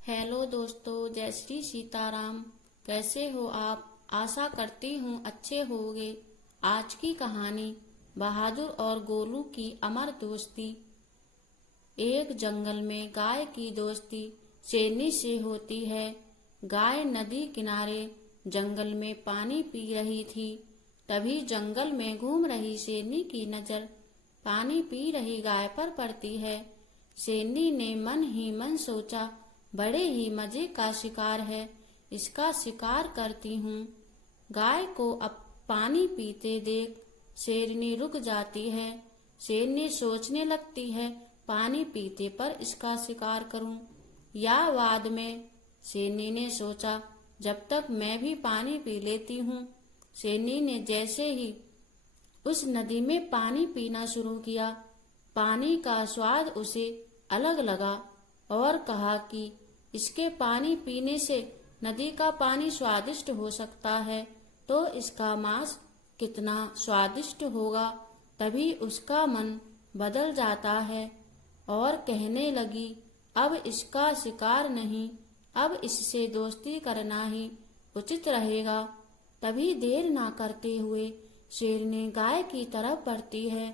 Hello दोस्तों, जय श्री सीताराम। कैसे हो आप? आशा करती हूँ अच्छे होगे। आज की कहानी बहादुर और गोलू की अमर दोस्ती। एक जंगल में गाय की दोस्ती शेरनी से होती है। गाय नदी किनारे जंगल में पानी पी रही थी। तभी जंगल में घूम रही शेरनी की नजर पानी पी रही गाय पर पड़ती है। शेरनी ने मन ही मन सोचा, बड़े ही मजे का शिकार है, इसका शिकार करती हूँ। गाय को अब पानी पीते देख शेरनी रुक जाती है। शेरनी सोचने लगती है, पानी पीते पर इसका शिकार करूं या बाद में। शेरनी ने सोचा, जब तक मैं भी पानी पी लेती हूँ। शेरनी ने जैसे ही उस नदी में पानी पीना शुरू किया, पानी का स्वाद उसे अलग लगा और कहा कि इसके पानी पीने से नदी का पानी स्वादिष्ट हो सकता है, तो इसका मांस कितना स्वादिष्ट होगा। तभी उसका मन बदल जाता है और कहने लगी, अब इसका शिकार नहीं, अब इससे दोस्ती करना ही उचित रहेगा। तभी देर ना करते हुए शेरनी गाय की तरफ बढ़ती है।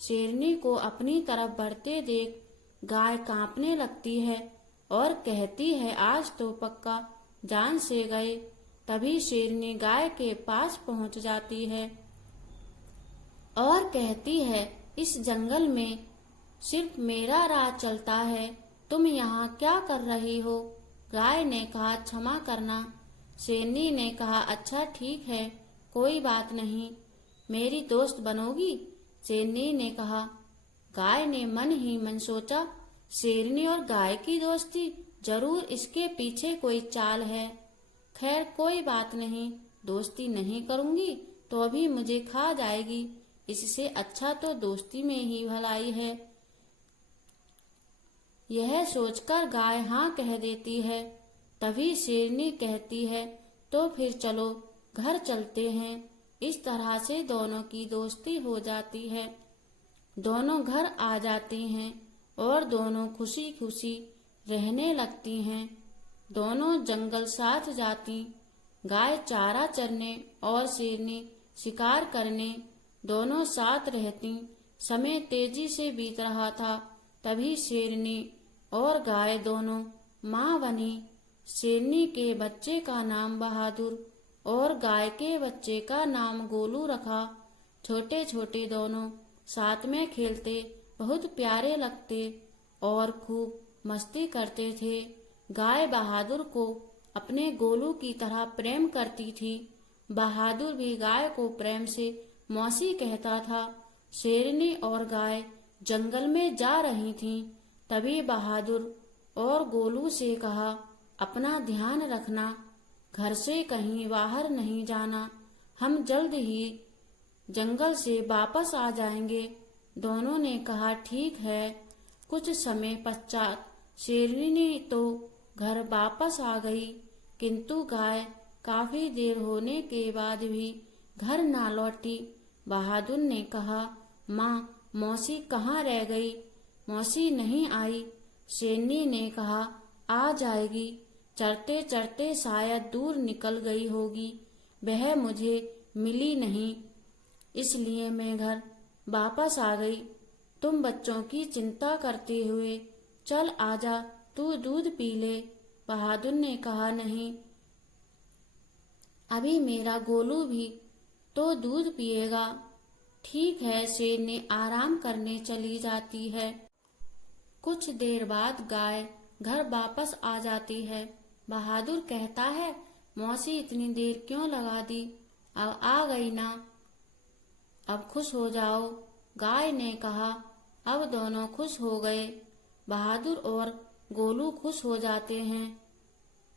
शेरनी को अपनी तरफ बढ़ते देख गाय कांपने लगती है और कहती है, आज तो पक्का जान से गए। तभी शेरनी गाय के पास पहुंच जाती है और कहती है, इस जंगल में सिर्फ मेरा राह चलता है, तुम यहाँ क्या कर रही हो? गाय ने कहा, क्षमा करना। शेरनी ने कहा, अच्छा ठीक है, कोई बात नहीं, मेरी दोस्त बनोगी? शेरनी ने कहा। गाय ने मन ही मन सोचा, शेरनी और गाय की दोस्ती, जरूर इसके पीछे कोई चाल है। खैर कोई बात नहीं, दोस्ती नहीं करूंगी तो अभी मुझे खा जाएगी, इससे अच्छा तो दोस्ती में ही भलाई है। यह सोचकर गाय हाँ कह देती है। तभी शेरनी कहती है, तो फिर चलो घर चलते हैं। इस तरह से दोनों की दोस्ती हो जाती है। दोनों घर आ जाती हैं और दोनों खुशी खुशी रहने लगती हैं। दोनों जंगल साथ जाती, गाय चारा चरने और शेरनी शिकार करने, दोनों साथ रहती। समय तेजी से बीत रहा था। तभी शेरनी और गाय दोनों माँ बनी। शेरनी के बच्चे का नाम बहादुर और गाय के बच्चे का नाम गोलू रखा। छोटे छोटे दोनों साथ में खेलते, बहुत प्यारे लगते और खूब मस्ती करते थे। गाय बहादुर को अपने गोलू की तरह प्रेम करती थी। बहादुर भी गाय को प्रेम से मौसी कहता था। शेरनी और गाय जंगल में जा रही थीं। तभी बहादुर और गोलू से कहा, अपना ध्यान रखना, घर से कहीं बाहर नहीं जाना, हम जल्द ही जंगल से वापस आ जाएंगे। दोनों ने कहा, ठीक है। कुछ समय पश्चात शेरनी तो घर वापस आ गई, किंतु गाय काफी देर होने के बाद भी घर ना लौटी। बहादुर ने कहा, माँ, मौसी कहाँ रह गई? मौसी नहीं आई। शेरनी ने कहा, आ जाएगी, चरते चरते शायद दूर निकल गई होगी, वह मुझे मिली नहीं, इसलिए मैं घर वापस आ गई। तुम बच्चों की चिंता करते हुए चल आजा, तू दूध पी ले। बहादुर ने कहा, नहीं, अभी मेरा गोलू भी तो दूध पिएगा। ठीक है, शेरनी आराम करने चली जाती है। कुछ देर बाद गाय घर वापस आ जाती है। बहादुर कहता है, मौसी इतनी देर क्यों लगा दी? अब आ गई ना, अब खुश हो जाओ। गाय ने कहा। अब दोनों खुश हो गए। बहादुर और गोलू खुश हो जाते हैं।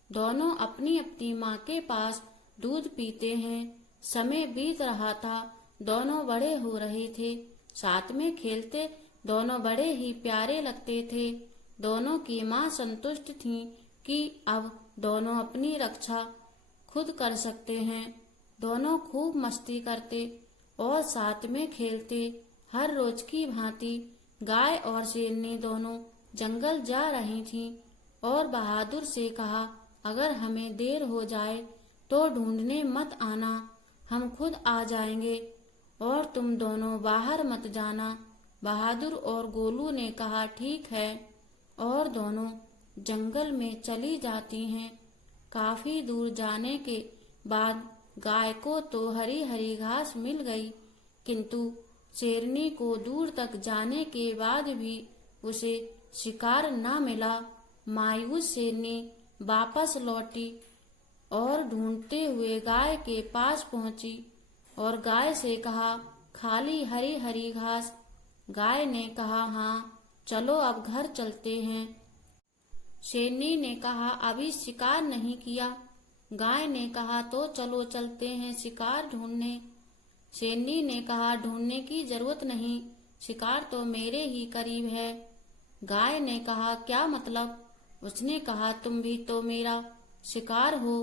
दोनों अपनी अपनी माँ के पास दूध पीते हैं। समय बीत रहा था। दोनों बड़े हो रहे थे। साथ में खेलते दोनों बड़े ही प्यारे लगते थे। दोनों की माँ संतुष्ट थीं कि अब दोनों अपनी रक्षा खुद कर सकते हैं। दोनों खूब मस्ती करते और साथ में खेलते। हर रोज की भांति गाय और शेरनी दोनों जंगल जा रही थीं। और बहादुर से कहा, अगर हमें देर हो जाए तो ढूंढने मत आना, हम खुद आ जाएंगे और तुम दोनों बाहर मत जाना। बहादुर और गोलू ने कहा, ठीक है, और दोनों जंगल में चली जाती हैं। काफी दूर जाने के बाद गाय को तो हरी हरी घास मिल गई, किंतु शेरनी को दूर तक जाने के बाद भी उसे शिकार न मिला। मायूस शेरनी वापस लौटी और ढूंढते हुए गाय के पास पहुंची और गाय से कहा, खाली हरी हरी घास। गाय ने कहा, हाँ, चलो अब घर चलते हैं। शेरनी ने कहा, अभी शिकार नहीं किया। गाय ने कहा, तो चलो चलते हैं शिकार ढूंढने। शेरनी ने कहा, ढूंढने की जरूरत नहीं, शिकार तो मेरे ही करीब है। गाय ने कहा, क्या मतलब? उसने कहा, तुम भी तो मेरा शिकार हो।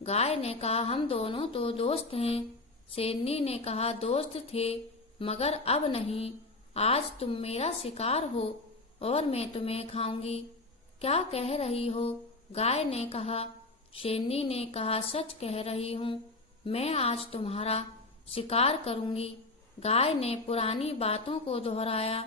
गाय ने कहा, हम दोनों तो दोस्त हैं। शेरनी ने कहा, दोस्त थे मगर अब नहीं, आज तुम मेरा शिकार हो और मैं तुम्हें खाऊंगी। क्या कह रही हो? गाय ने कहा। शेरनी ने कहा, सच कह रही हूँ, मैं आज तुम्हारा शिकार करूंगी। गाय ने पुरानी बातों को दोहराया,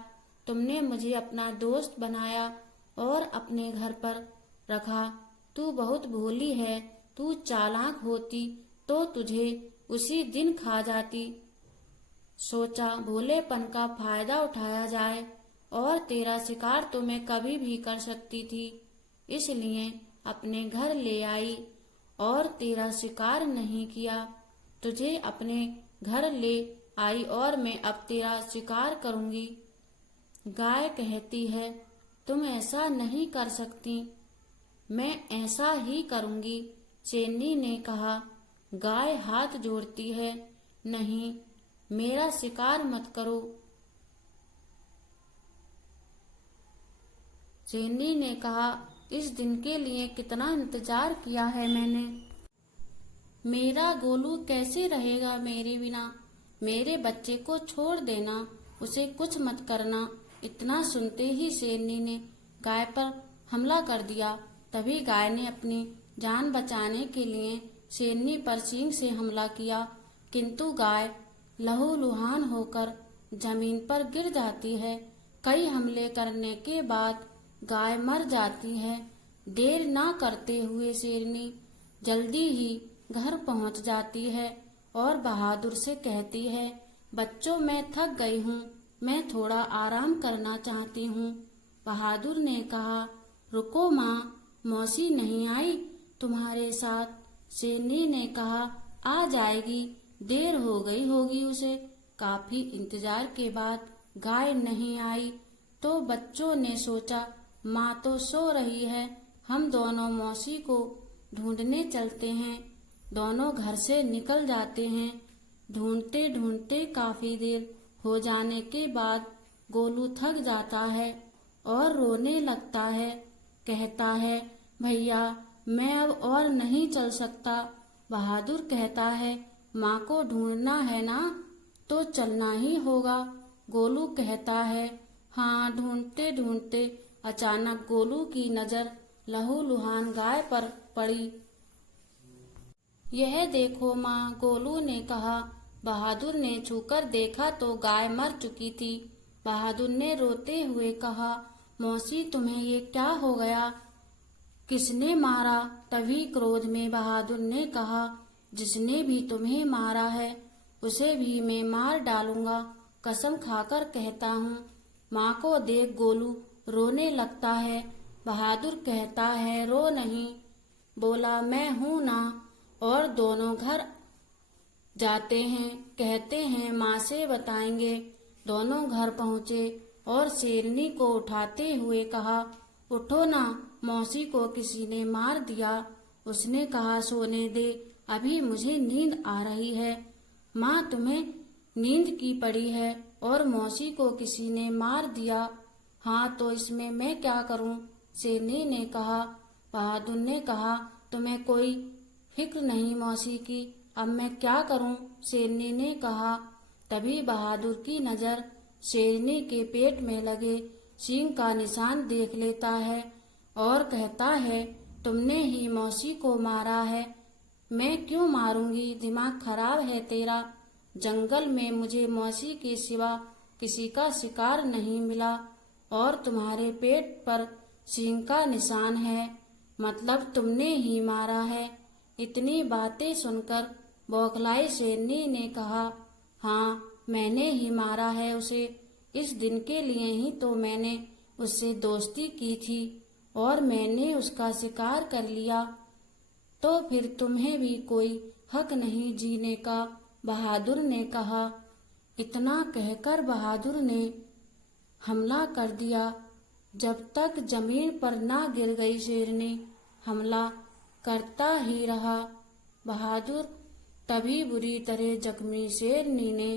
तुमने मुझे अपना दोस्त बनाया और अपने घर पर रखा। तू बहुत भोली है, तू चालाक होती तो तुझे उसी दिन खा जाती। सोचा भोलेपन का फायदा उठाया जाए और तेरा शिकार तो मैं कभी भी कर सकती थी, इसलिए अपने घर ले आई और तेरा शिकार नहीं किया। तुझे अपने घर ले आई और मैं अब तेरा शिकार करूंगी। गाय कहती है, तुम ऐसा नहीं कर सकती, मैं ऐसा ही करूंगी। शेरनी ने कहा। गाय हाथ जोड़ती है, नहीं, मेरा शिकार मत करो। शेरनी ने कहा, इस दिन के लिए कितना इंतजार किया है मैंने। मेरा गोलू कैसे रहेगा मेरे बिना? मेरे बच्चे को छोड़ देना, उसे कुछ मत करना। इतना सुनते ही शेरनी ने गाय पर हमला कर दिया। तभी गाय ने अपनी जान बचाने के लिए शेरनी पर सींग से हमला किया, किंतु गाय लहूलुहान होकर जमीन पर गिर जाती है। कई हमले करने के बाद गाय मर जाती है। देर ना करते हुए शेरनी जल्दी ही घर पहुंच जाती है और बहादुर से कहती है, बच्चों, मैं थक गई हूँ, मैं थोड़ा आराम करना चाहती हूँ। बहादुर ने कहा, रुको माँ, मौसी नहीं आई तुम्हारे साथ? शेरनी ने कहा, आ जाएगी, देर हो गई होगी उसे। काफी इंतजार के बाद गाय नहीं आई तो बच्चों ने सोचा, माँ तो सो रही है, हम दोनों मौसी को ढूंढने चलते हैं। दोनों घर से निकल जाते हैं। ढूंढते ढूंढते काफी देर हो जाने के बाद गोलू थक जाता है और रोने लगता है। कहता है, भैया, मैं अब और नहीं चल सकता। बहादुर कहता है, माँ को ढूंढना है ना, तो चलना ही होगा। गोलू कहता है, हाँ। ढूंढते ढूंढते अचानक गोलू की नजर लहूलुहान गाय पर पड़ी। यह देखो माँ, गोलू ने कहा। बहादुर ने छूकर देखा तो गाय मर चुकी थी। बहादुर ने रोते हुए कहा, मौसी, तुम्हें ये क्या हो गया? किसने मारा? तभी क्रोध में बहादुर ने कहा, जिसने भी तुम्हें मारा है उसे भी मैं मार डालूंगा, कसम खाकर कहता हूँ। माँ को देख गोलू रोने लगता है। बहादुर कहता है, रो नहीं, बोला मैं हूँ ना। और दोनों घर जाते हैं। कहते हैं, माँ से बताएंगे। दोनों घर पहुँचे और शेरनी को उठाते हुए कहा, उठो ना, मौसी को किसी ने मार दिया। उसने कहा, सोने दे, अभी मुझे नींद आ रही है। माँ, तुम्हें नींद की पड़ी है और मौसी को किसी ने मार दिया। हाँ, तो इसमें मैं क्या करूँ? शेरनी ने कहा। बहादुर ने कहा, तुम्हें कोई फिक्र नहीं मौसी की, अब मैं क्या करूँ? शेरनी ने कहा। तभी बहादुर की नजर शेरनी के पेट में लगे सींग का निशान देख लेता है और कहता है तुमने ही मौसी को मारा है। मैं क्यों मारूंगी, दिमाग खराब है तेरा। जंगल में मुझे मौसी के सिवा किसी का शिकार नहीं मिला और तुम्हारे पेट पर सींग का निशान है, मतलब तुमने ही मारा है। इतनी बातें सुनकर बौखलाई शेरनी ने कहा, हाँ मैंने ही मारा है उसे। इस दिन के लिए ही तो मैंने उससे दोस्ती की थी और मैंने उसका शिकार कर लिया, तो फिर तुम्हें भी कोई हक नहीं जीने का, बहादुर ने कहा। इतना कहकर बहादुर ने हमला कर दिया। जब तक जमीन पर ना गिर गई शेरनी हमला करता ही रहा। बहादुर तभी बुरी तरह जख्मी शेरनी ने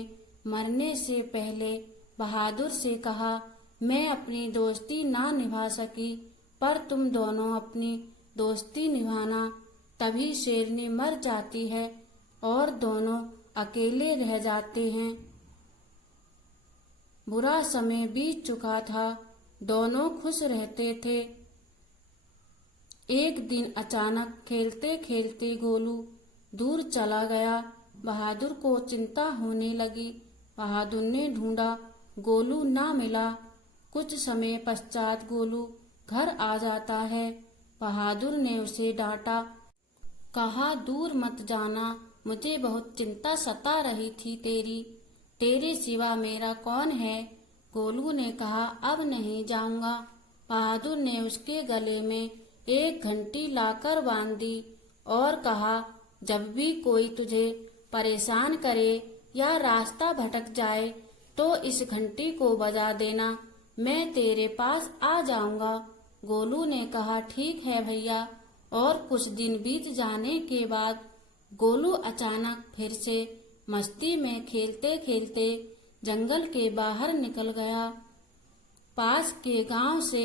मरने से पहले बहादुर से कहा, मैं अपनी दोस्ती ना निभा सकी, पर तुम दोनों अपनी दोस्ती निभाना। तभी शेरनी मर जाती है और दोनों अकेले रह जाते हैं। बुरा समय बीत चुका था, दोनों खुश रहते थे। एक दिन अचानक खेलते खेलते गोलू दूर चला गया। बहादुर को चिंता होने लगी। बहादुर ने ढूंढा, गोलू ना मिला। कुछ समय पश्चात गोलू घर आ जाता है। बहादुर ने उसे डांटा, कहा दूर मत जाना, मुझे बहुत चिंता सता रही थी तेरे सिवा मेरा कौन है। गोलू ने कहा, अब नहीं जाऊंगा। बहादुर ने उसके गले में एक घंटी लाकर बांध दी और कहा, जब भी कोई तुझे परेशान करे या रास्ता भटक जाए तो इस घंटी को बजा देना, मैं तेरे पास आ जाऊंगा। गोलू ने कहा, ठीक है भैया। और कुछ दिन बीत जाने के बाद गोलू अचानक फिर से मस्ती में खेलते खेलते जंगल के बाहर निकल गया। पास के गांव से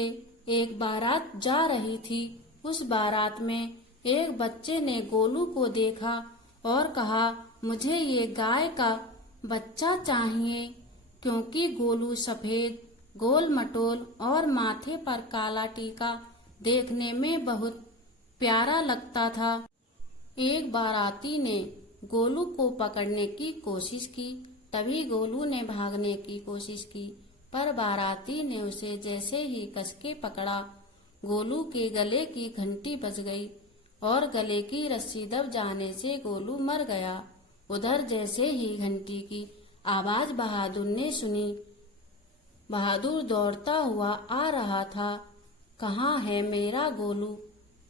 एक बारात जा रही थी। उस बारात में एक बच्चे ने गोलू को देखा और कहा, मुझे ये गाय का बच्चा चाहिए, क्योंकि गोलू सफेद, गोल मटोल और माथे पर काला टीका देखने में बहुत प्यारा लगता था। एक बाराती ने गोलू को पकड़ने की कोशिश की। तभी गोलू ने भागने की कोशिश की, पर बाराती ने उसे जैसे ही कसके पकड़ा, गोलू के गले की घंटी बज गई और गले की रस्सी दब जाने से गोलू मर गया। उधर जैसे ही घंटी की आवाज बहादुर ने सुनी, बहादुर दौड़ता हुआ आ रहा था। कहाँ है मेरा गोलू?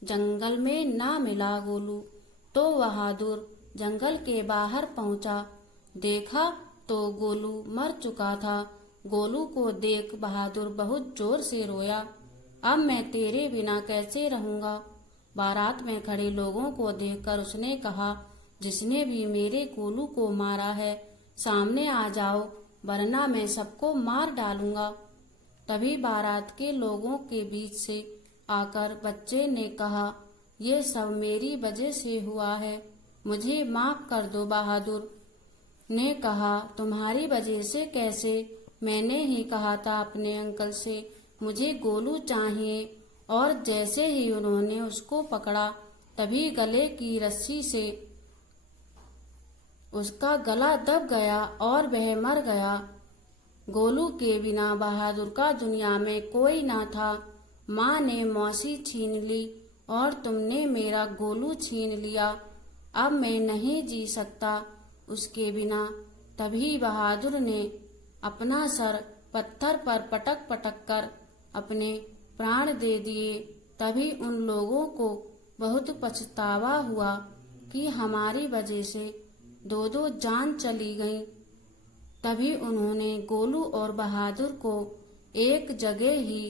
जंगल में ना मिला गोलू। तो बहादुर जंगल के बाहर पहुंचा। देखा तो गोलू मर चुका था। गोलू को देख बहादुर बहुत जोर से रोया, अब मैं तेरे बिना कैसे रहूंगा। बारात में खड़े लोगों को देखकर उसने कहा, जिसने भी मेरे गोलू को मारा है सामने आ जाओ, वरना मैं सबको मार डालूंगा। तभी बारात के लोगों के बीच से आकर बच्चे ने कहा, ये सब मेरी वजह से हुआ है, मुझे माफ कर दो। बहादुर ने कहा, तुम्हारी वजह से कैसे? मैंने ही कहा था अपने अंकल से मुझे गोलू चाहिए, और जैसे ही उन्होंने उसको पकड़ा तभी गले की रस्सी से उसका गला दब गया और वह मर गया। गोलू के बिना बहादुर का दुनिया में कोई ना था। माँ ने मौसी छीन ली और तुमने मेरा गोलू छीन लिया। अब मैं नहीं जी सकता उसके बिना। तभी बहादुर ने अपना सर पत्थर पर पटक पटक कर अपने प्राण दे दिए। तभी उन लोगों को बहुत पछतावा हुआ कि हमारी वजह से दो दो जान चली गईं। तभी उन्होंने गोलू और बहादुर को एक जगह ही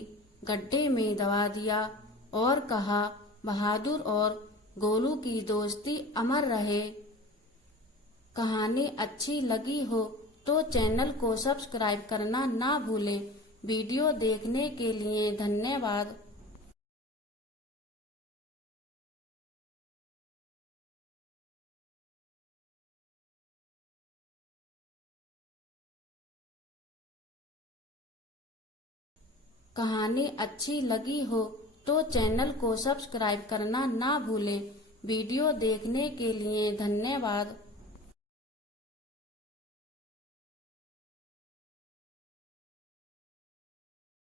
गड्ढे में दबा दिया और कहा, बहादुर और गोलू की दोस्ती अमर रहे। कहानी अच्छी लगी हो तो चैनल को सब्सक्राइब करना ना भूलें। वीडियो देखने के लिए धन्यवाद। कहानी अच्छी लगी हो तो चैनल को सब्सक्राइब करना ना भूलें। वीडियो देखने के लिए धन्यवाद।